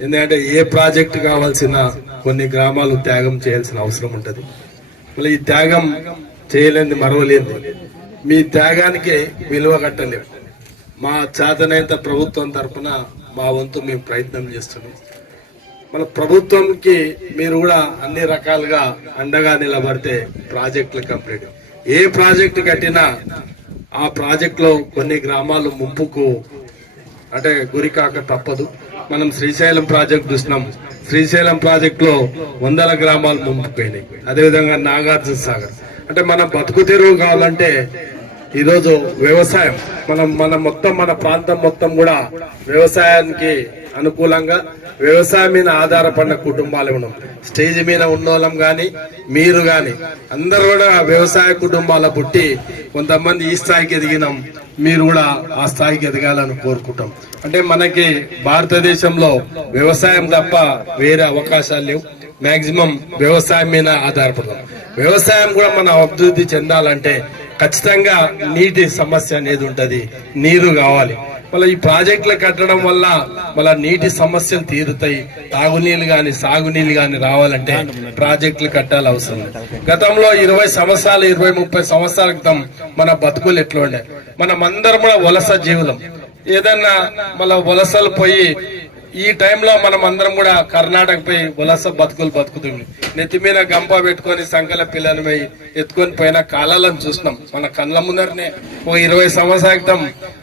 ఎందుకంటే ఏ ప్రాజెక్ట్ కావాల్సిన కొన్ని గ్రామాలు త్యాగం చేయాల్సిన అవసరం ఉంటుంది. మళ్ళీ ఈ త్యాగం చేయలేంది మరవలేంది మీ త్యాగానికి విలువ కట్టలేము మా చేతనైత ప్రభుత్వం తరఫున మా వంతు మేము ప్రయత్నం చేస్తున్నాం. మన ప్రభుత్వంకి మీరు కూడా అన్ని రకాలుగా అండగా నిలబడితే ప్రాజెక్టులు కంప్లీట్. ఏ ప్రాజెక్టు కట్టినా ఆ ప్రాజెక్టులో కొన్ని గ్రామాలు ముంపుకు అంటే గురికాక తప్పదు. మనం శ్రీశైలం ప్రాజెక్ట్ చూసినాం. శ్రీశైలం ప్రాజెక్ట్లో వందల గ్రామాలు ముంపుపోయినాయి అదేవిధంగా నాగార్జున సాగర్. అంటే మనం బతుకు తెరువు కావాలంటే ఈరోజు వ్యవసాయం మనం మన మొత్తం మన ప్రాంతం మొత్తం కూడా వ్యవసాయానికి అనుకూలంగా వ్యవసాయం మీద ఆధారపడిన కుటుంబాలు ఉన్నాం స్టేజ్ మీద ఉన్నోళ్ళం కానీ మీరు కానీ అందరు కూడా వ్యవసాయ కుటుంబాల పుట్టి కొంతమంది ఈ స్థాయికి ఎదిగినాం మీరు కూడా ఆ స్థాయికి ఎదగాలని కోరుకుంటాం. అంటే మనకి భారతదేశంలో వ్యవసాయం తప్ప వేరే అవకాశాలు లేవు. మ్యాక్సిమం వ్యవసాయం మీద ఆధారపడతాం. వ్యవసాయం కూడా మనం అభివృద్ధి చెందాలంటే ఖచ్చితంగా నీటి సమస్య అనేది ఉంటుంది. నీరు కావాలి. మళ్ళీ ఈ ప్రాజెక్టులు కట్టడం వల్ల మళ్ళీ నీటి సమస్యలు తీరుతాయి. తాగునీళ్ళు కానీ సాగునీళ్ళు కానీ రావాలంటే ప్రాజెక్టులు కట్టాలి అవసరం గతంలో ఇరవై సంవత్సరాలు ఇరవై ముప్పై సంవత్సరాల క్రితం మన బతుకులు ఎట్లా ఉండే? మనం అందరం కూడా వలస జీవులం. ఏదన్నా మళ్ళీ వలసలు పోయి ఈ టైంలో మనం అందరం కూడా కర్ణాటక పోయి వలస బతుకులు బతుకుతుంది. నెత్తి మీద గంప పెట్టుకొని సంకల పిల్లని పోయి ఎత్తుకొని పోయిన కాలాలను చూసినాం మన కళ్ళ ముందరనే ఓ ఇరవై సంవత్సరాల క్రితం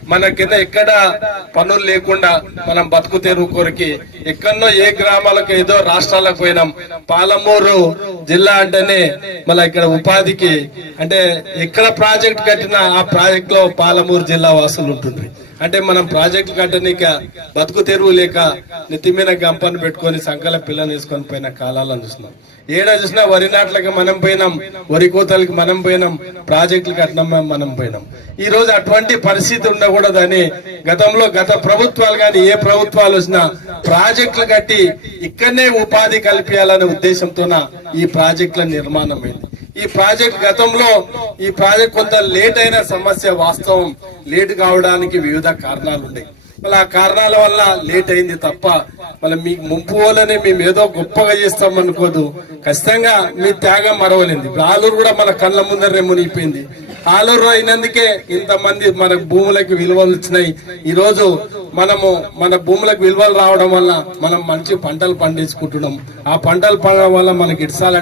మన కింద ఎక్కడ పనులు లేకుండా మనం బతుకు తెరువు కొరికి ఎక్కడో ఏ గ్రామాలకు ఏదో రాష్ట్రాలకు పోయినాం. పాలమూరు జిల్లా అంటేనే మళ్ళీ ఇక్కడ ఉపాధికి అంటే ఎక్కడ ప్రాజెక్ట్ కట్టినా ఆ ప్రాజెక్ట్లో పాలమూరు జిల్లా వాసులు ఉంటుంది అంటే మనం ప్రాజెక్టులు కట్టనీక బతుకు తెరువు లేక నెత్తి మీద గంపను పెట్టుకొని సంకల పిల్లని వేసుకొని పోయిన కాలాలను చూస్తున్నాం. ఏడా చూసినా వరి నాట్లకి మనం పోయినాం వరి కోతలకి మనం పోయినాం ప్రాజెక్టులు కట్టినాం మనం పోయినాం. ఈ రోజు అటువంటి పరిస్థితి ఉండకూడదని గతంలో గత ప్రభుత్వాలు కానీ ఏ ప్రభుత్వాలు వచ్చినా ప్రాజెక్టులు కట్టి ఇక్కడనే ఉపాధి కల్పించాలనే ఉద్దేశంతోన ఈ ప్రాజెక్టుల నిర్మాణం అయింది ఈ ప్రాజెక్ట్ గతంలో ఈ ప్రాజెక్ట్ కొంత లేట్ అయిన సమస్య వాస్తవం. లేట్ కావడానికి వివిధ కారణాలు ఉన్నాయి. మళ్ళీ ఆ కారణాల వల్ల లేట్ అయింది తప్ప మళ్ళీ మీకు ముంపు వల్లనే మేము ఏదో గొప్పగా చేస్తాం అనుకోదు. ఖచ్చితంగా మీ త్యాగం మరవలేదు ఇప్పుడు ఆలూరు కూడా మన కళ్ళ ముందర మునిగిపోయింది. ఆలూరు అయినందుకే ఇంతమంది మన భూములకు విలువలు వచ్చినాయి. ఈ రోజు మనము మన భూములకు విలువలు రావడం వల్ల మనం మంచి పంటలు పండించుకుంటున్నాం. ఆ పంటలు పండడం వల్ల మనకి ఇడ్సాలంటే